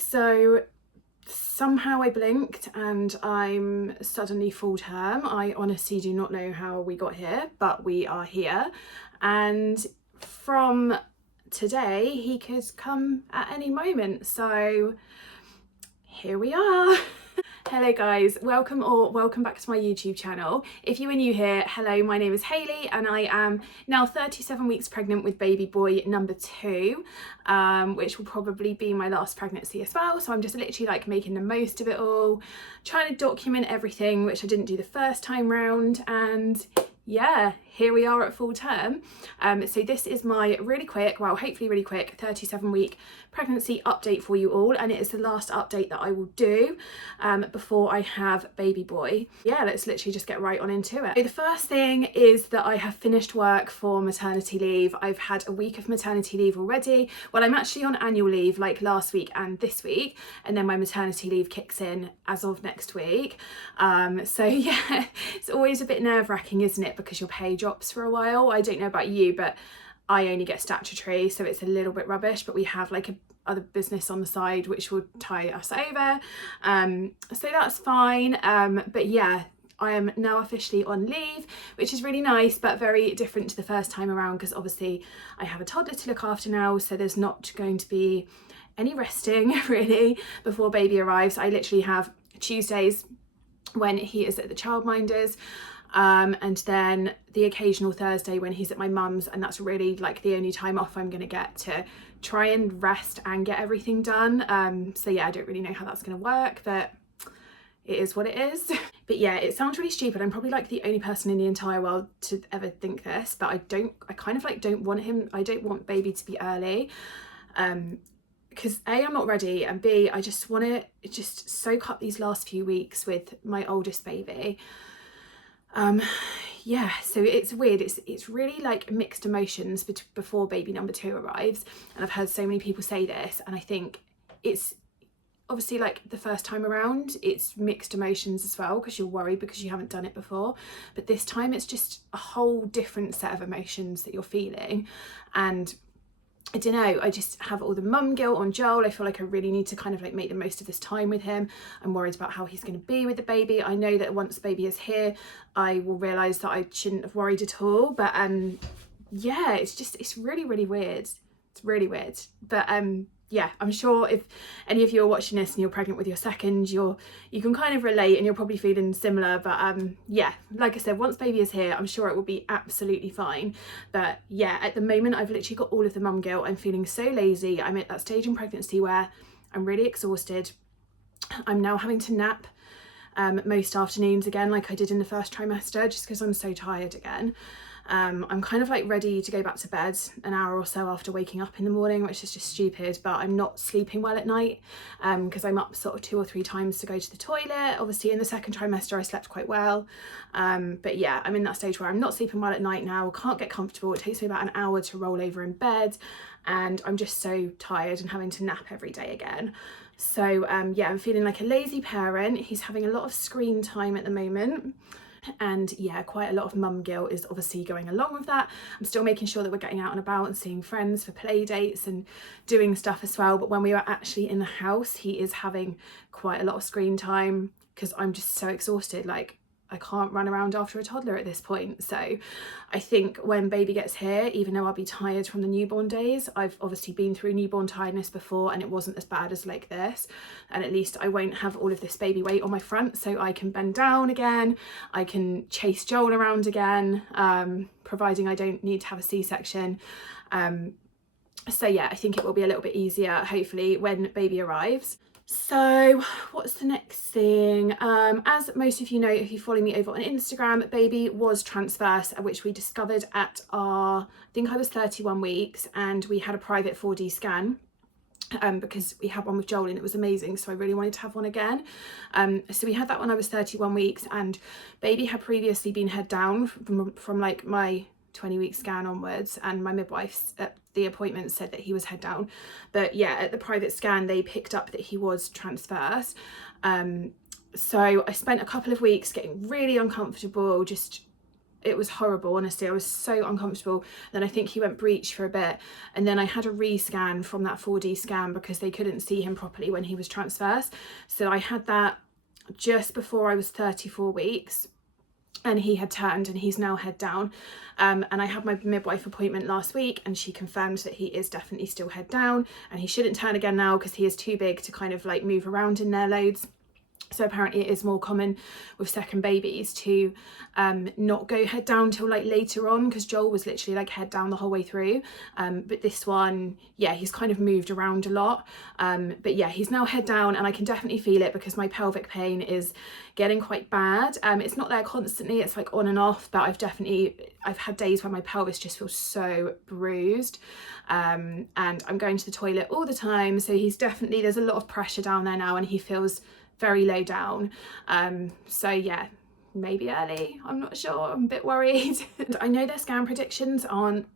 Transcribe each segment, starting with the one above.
so somehow I blinked and I'm suddenly full term. I honestly do not know how we got here, but we are here. And from today, he could come at any moment. So here we are. Hello guys, welcome back to my YouTube channel. If you are new here, hello, my name is Hayley and I am now 37 weeks pregnant with baby boy number 2, which will probably be my last pregnancy as well. So I'm just literally like making the most of it all, trying to document everything, which I didn't do the first time round, and yeah, here we are at full term. So this is my really quick, well, hopefully really quick 37-week pregnancy update for you all, and it is the last update that I will do before I have baby boy. Yeah, let's literally just get right on into it. So the first thing is that I have finished work for maternity leave. I've had a week of maternity leave already. Well, I'm actually on annual leave like last week and this week, and then my maternity leave kicks in as of next week. So yeah, it's always a bit nerve-wracking, isn't it? Because your pay drops for a while. I don't know about you, but I only get statutory, so it's a little bit rubbish, but we have like a other business on the side which will tie us over, so that's fine. But yeah, I am now officially on leave, which is really nice but very different to the first time around, because obviously I have a toddler to look after now, so there's not going to be any resting really before baby arrives. I literally have Tuesdays when he is at the childminders, and then the occasional Thursday when he's at my mum's, and that's really like the only time off I'm going to get to try and rest and get everything done. So yeah, I don't really know how that's going to work, but it is what it is. But yeah, it sounds really stupid. I'm probably like the only person in the entire world to ever think this, but I kind of like don't want baby to be early, because A, I'm not ready, and B, I just want to just soak up these last few weeks with my oldest baby. Yeah, so it's weird. It's really like mixed emotions before baby number 2 arrives, and I've heard so many people say this, and I think it's obviously like the first time around it's mixed emotions as well, because you're worried because you haven't done it before, but this time it's just a whole different set of emotions that you're feeling. And I don't know, I just have all the mum guilt on Joel. I feel like I really need to kind of like make the most of this time with him. I'm worried about how he's going to be with the baby. I know that once baby is here, I will realise that I shouldn't have worried at all. But yeah, it's really, really weird. It's really weird. But yeah, I'm sure if any of you are watching this and you're pregnant with your second, you can kind of relate, and you're probably feeling similar. But yeah, like I said, once baby is here, I'm sure it will be absolutely fine. But yeah, at the moment I've literally got all of the mum guilt. I'm feeling so lazy. I'm at that stage in pregnancy where I'm really exhausted. I'm now having to nap most afternoons again, like I did in the first trimester, just because I'm so tired again. I'm kind of like ready to go back to bed an hour or so after waking up in the morning, which is just stupid, but I'm not sleeping well at night, because I'm up sort of 2 or 3 times to go to the toilet. Obviously in the second trimester I slept quite well, but yeah, I'm in that stage where I'm not sleeping well at night now, can't get comfortable. It takes me about an hour to roll over in bed, and I'm just so tired and having to nap every day again. So yeah, I'm feeling like a lazy parent. He's having a lot of screen time at the moment, and yeah, quite a lot of mum guilt is obviously going along with that. I'm still making sure that we're getting out and about and seeing friends for play dates and doing stuff as well, but when we are actually in the house, he is having quite a lot of screen time because I'm just so exhausted. Like, I can't run around after a toddler at this point. So I think when baby gets here, even though I'll be tired from the newborn days, I've obviously been through newborn tiredness before and it wasn't as bad as like this, and at least I won't have all of this baby weight on my front, so I can bend down again, I can chase Joel around again, providing I don't need to have a C-section. So yeah, I think it will be a little bit easier hopefully when baby arrives. So what's the next thing? As most of you know, if you follow me over on Instagram, baby was transverse, which we discovered at I think I was 31 weeks, and we had a private 4D scan because we had one with Joel and it was amazing, so I really wanted to have one again. So we had that when I was 31 weeks, and baby had previously been head down from like my 20-week scan onwards, and my midwife at the appointment said that he was head down, but yeah, at the private scan they picked up that he was transverse. So I spent a couple of weeks getting really uncomfortable, just it was horrible, honestly. I was so uncomfortable. Then I think he went breech for a bit, and then I had a rescan from that 4D scan because they couldn't see him properly when he was transverse. So I had that just before I was 34 weeks, and he had turned, and he's now head down. And I had my midwife appointment last week, and she confirmed that he is definitely still head down, and he shouldn't turn again now because he is too big to kind of like move around in there loads. So apparently it is more common with second babies to not go head down till like later on, because Joel was literally like head down the whole way through. But this one, yeah, he's kind of moved around a lot. But yeah, he's now head down, and I can definitely feel it because my pelvic pain is getting quite bad. It's not there constantly, it's like on and off, but I've had days where my pelvis just feels so bruised. And I'm going to the toilet all the time. So there's a lot of pressure down there now, and he feels very low down. So yeah, maybe early, I'm not sure, I'm a bit worried. I know their scan predictions aren't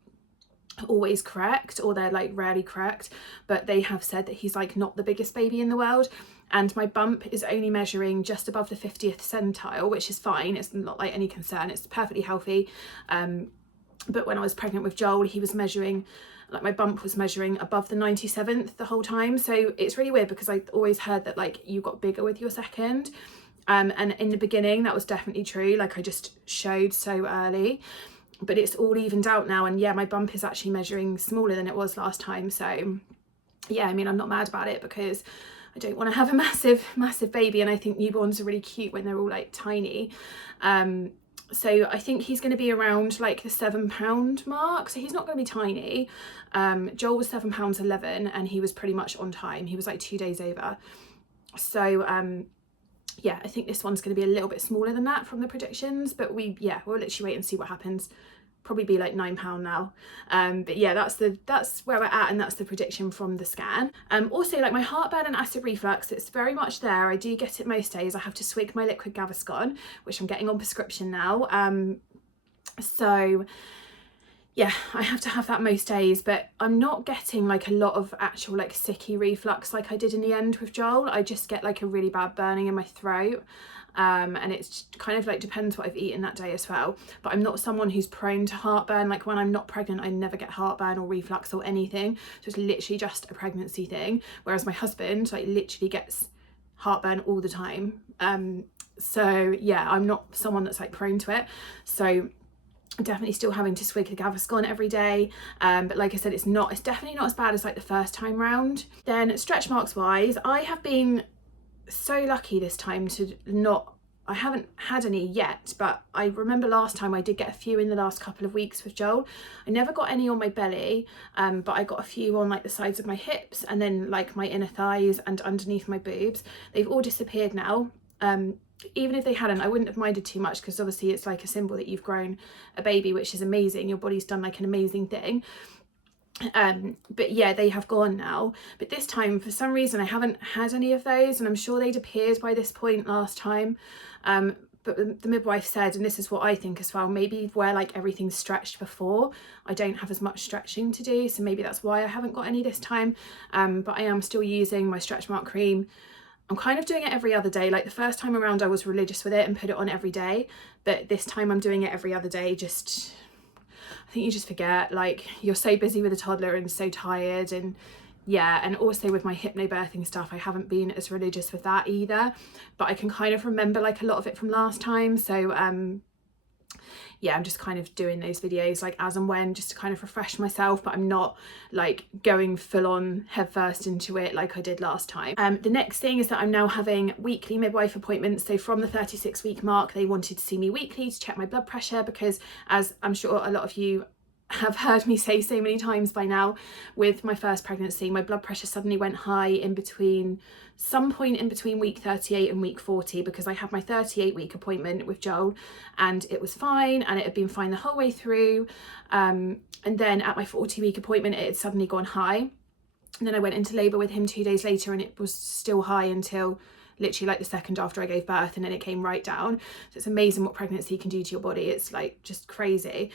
always correct, or they're like rarely correct, but they have said that he's like not the biggest baby in the world, and my bump is only measuring just above the 50th centile, which is fine. It's not like any concern, it's perfectly healthy. But when I was pregnant with Joel, he was measuring, like my bump was measuring above the 97th the whole time. So it's really weird because I always heard that like you got bigger with your second. And in the beginning that was definitely true, like I just showed so early, but it's all evened out now, and yeah, my bump is actually measuring smaller than it was last time. So yeah, I mean, I'm not mad about it because I don't want to have a massive baby, and I think newborns are really cute when they're all like tiny. So I think he's going to be around like the 7 pound mark, so he's not going to be tiny. Joel was 7 pounds 11, and he was pretty much on time. He was like 2 days over. So yeah, I think this one's going to be a little bit smaller than that from the predictions, but we'll literally wait and see what happens. Probably be like 9 pound now. But yeah, that's where we're at, and that's the prediction from the scan. Also, like my heartburn and acid reflux, it's very much there. I do get it most days. I have to swig my liquid Gaviscon, which I'm getting on prescription now. So yeah, I have to have that most days, but I'm not getting like a lot of actual like sicky reflux like I did in the end with Joel. I just get like a really bad burning in my throat. And it's kind of like depends what I've eaten that day as well, but I'm not someone who's prone to heartburn. Like when I'm not pregnant, I never get heartburn or reflux or anything, so it's literally just a pregnancy thing, whereas my husband like literally gets heartburn all the time. So yeah, I'm not someone that's like prone to it, so I'm definitely still having to swig the Gaviscon every day. But like I said, it's definitely not as bad as like the first time round. Then stretch marks wise, I have been so lucky this time to I haven't had any yet, but I remember last time I did get a few in the last couple of weeks with Joel. I never got any on my belly, but I got a few on like the sides of my hips, and then like my inner thighs and underneath my boobs. They've all disappeared now. Even if they hadn't, I wouldn't have minded too much, because obviously it's like a symbol that you've grown a baby, which is amazing. Your body's done like an amazing thing. But yeah, they have gone now. But this time, for some reason, I haven't had any of those, and I'm sure they'd appeared by this point last time. But the midwife said, and this is what I think as well, maybe where like everything's stretched before, I don't have as much stretching to do, so maybe that's why I haven't got any this time. But I am still using my stretch mark cream. I'm kind of doing it every other day. Like the first time around I was religious with it and put it on every day, but this time I'm doing it every other day. I think you just forget, like you're so busy with a toddler and so tired, and yeah, and also with my hypnobirthing stuff, I haven't been as religious with that either, but I can kind of remember like a lot of it from last time. So yeah, I'm just kind of doing those videos like as and when, just to kind of refresh myself, but I'm not like going full on head first into it like I did last time. The next thing is that I'm now having weekly midwife appointments. So from the 36-week mark, they wanted to see me weekly to check my blood pressure, because as I'm sure a lot of you have heard me say so many times by now, with my first pregnancy, my blood pressure suddenly went high some point in between week 38 and week 40, because I had my 38-week appointment with Joel and it was fine, and it had been fine the whole way through. And then at my 40-week appointment, it had suddenly gone high. And then I went into labour with him 2 days later, and it was still high until literally like the second after I gave birth, and then it came right down. So it's amazing what pregnancy can do to your body. It's like just crazy.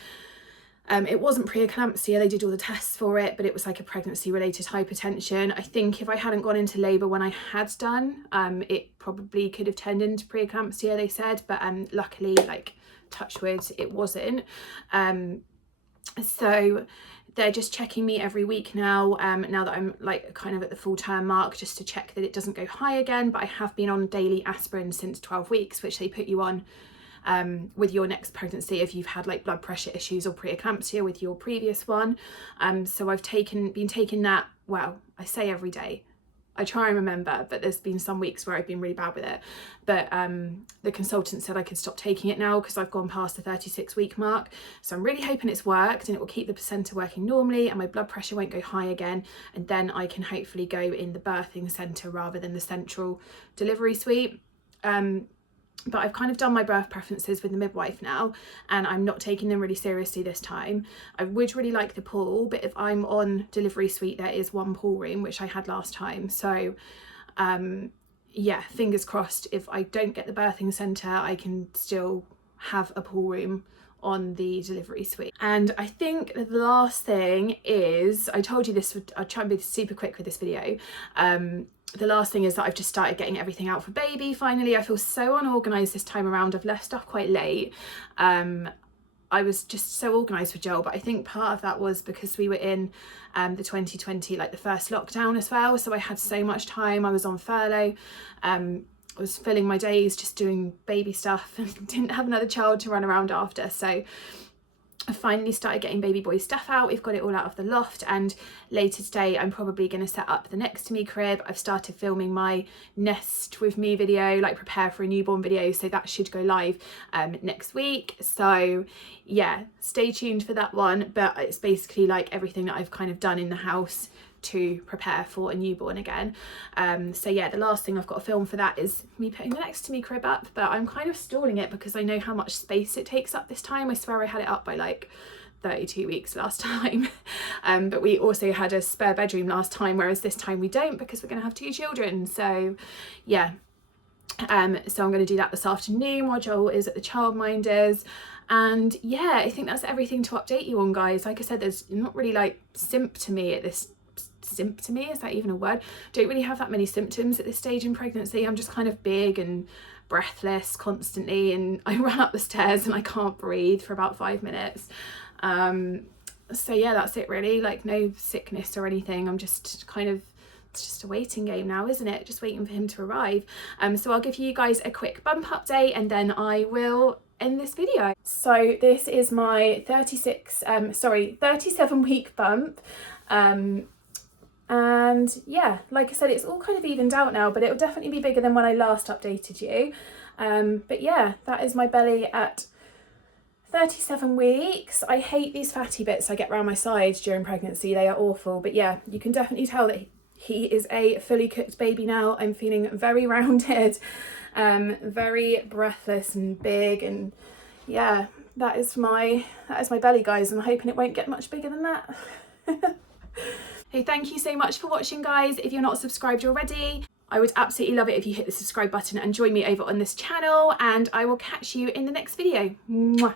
It wasn't preeclampsia, they did all the tests for it, but it was like a pregnancy related hypertension. I think if I hadn't gone into labour when I had done, it probably could have turned into preeclampsia, they said, but luckily, like, touch wood, it wasn't. So they're just checking me every week now, now that I'm like kind of at the full term mark, just to check that it doesn't go high again. But I have been on daily aspirin since 12 weeks, which they put you on with your next pregnancy if you've had like blood pressure issues or preeclampsia with your previous one. So I've been taking that, well, I say every day, I try and remember, but there's been some weeks where I've been really bad with it. But the consultant said I could stop taking it now because I've gone past the 36-week mark. So I'm really hoping it's worked and it will keep the placenta working normally and my blood pressure won't go high again. And then I can hopefully go in the birthing centre rather than the central delivery suite. But I've kind of done my birth preferences with the midwife now, and I'm not taking them really seriously this time. I would really like the pool, but if I'm on delivery suite, there is one pool room, which I had last time. So yeah, fingers crossed, if I don't get the birthing centre, I can still have a pool room on the delivery suite. And I think the last thing is, I told you this, I'll try and be super quick with this video. The last thing is that I've just started getting everything out for baby finally. I feel so unorganised this time around. I've left stuff quite late. I was just so organised with Joel, but I think part of that was because we were in the 2020, like the first lockdown as well. So I had so much time. I was on furlough. I was filling my days just doing baby stuff and didn't have another child to run around after. So I finally started getting baby boy stuff out. We've got it all out of the loft, and later today I'm probably going to set up the next to me crib. I've started filming my nest with me video, like prepare for a newborn video, so that should go live next week. So yeah, stay tuned for that one, but it's basically like everything that I've kind of done in the house to prepare for a newborn again. So yeah, the last thing I've got to film for that is me putting the next to me crib up, but I'm kind of stalling it because I know how much space it takes up this time. I swear I had it up by like 32 weeks last time. But we also had a spare bedroom last time, whereas this time we don't because we're going to have 2 children. So yeah, so I'm going to do that this afternoon while Joel is at the childminders. And yeah, I think that's everything to update you on, guys. Like I said, there's not really like symptomy at this symptomy, is that even a word? Don't really have that many symptoms at this stage in pregnancy. I'm just kind of big and breathless constantly, and I run up the stairs and I can't breathe for about 5 minutes. So yeah, that's it really, like no sickness or anything. I'm just kind of, it's just a waiting game now, isn't it? Just waiting for him to arrive. So I'll give you guys a quick bump update and then I will end this video. So this is my 37 week bump. And yeah, like I said, it's all kind of evened out now, but it'll definitely be bigger than when I last updated you. But yeah, that is my belly at 37 weeks. I hate these fatty bits I get around my sides during pregnancy. They are awful. But yeah, you can definitely tell that he is a fully cooked baby now. I'm feeling very rounded, very breathless and big. And yeah, that is my belly, guys. I'm hoping it won't get much bigger than that. Hey, thank you so much for watching, guys. If you're not subscribed already, I would absolutely love it if you hit the subscribe button and join me over on this channel, and I will catch you in the next video. Mwah.